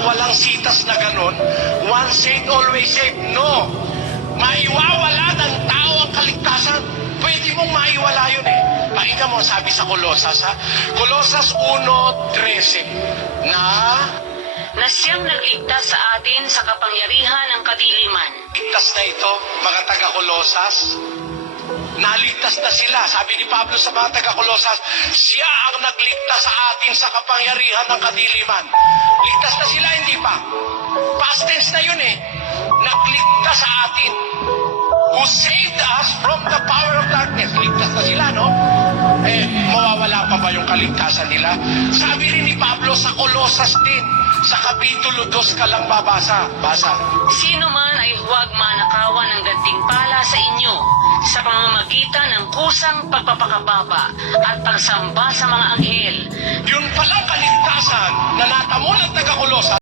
walang sitas na ganon. Once saved, always saved. No. Maiwawala ng tao ang kaligtasan. Pwede mong maiwala yun eh. Pakinggan mo, sabi sa Kolosas, ha? Kolosas 1:13, na siyang nagligtas sa atin sa kapangyarihan ng kadiliman. ligtas na ito, mga taga-Kolosas. Naligtas na sila. Sabi ni Pablo sa mga taga-Kolosas, siya ang nagligtas sa atin sa kapangyarihan ng kadiliman. Ligtas na sila, hindi pa. Past tense na yun eh. Nagligtas sa atin. Who saved us from the power of darkness. Ligtas na sila, no? Mawawala pa ba yung kaligtasan nila? Sabi rin ni Pablo sa Kolosas din, sa Kapitulo 2 ka lang babasa. Basa. Sino man ay huwag manakawan ng gantimpala sa inyo sa pamamagitan ng kusang pagpapakababa at pagsamba sa mga anghel. Yun palang kaligtasan na natamo ng taga